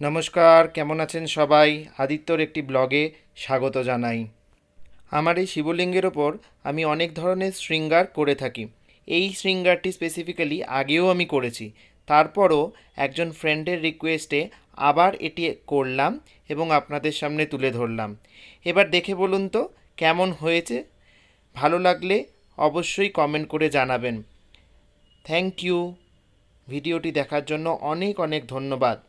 নমস্কার, কেমন আছেন সবাই? আদিত্যর একটি ব্লগে স্বাগত জানাই। আমার এই শিবলিঙ্গের ওপর আমি অনেক ধরনের শৃঙ্গার করে থাকি। এই শৃঙ্গারটি স্পেসিফিক্যালি আগেও আমি করেছি। তারপরও একজন ফ্রেন্ডের রিকোয়েস্টে আবার এটি করলাম এবং আপনাদের সামনে তুলে ধরলাম। এবার দেখে বলুন তো কেমন হয়েছে। ভালো লাগলে অবশ্যই কমেন্ট করে জানাবেন। Thank you. ভিডিওটি দেখার জন্য অনেক অনেক ধন্যবাদ।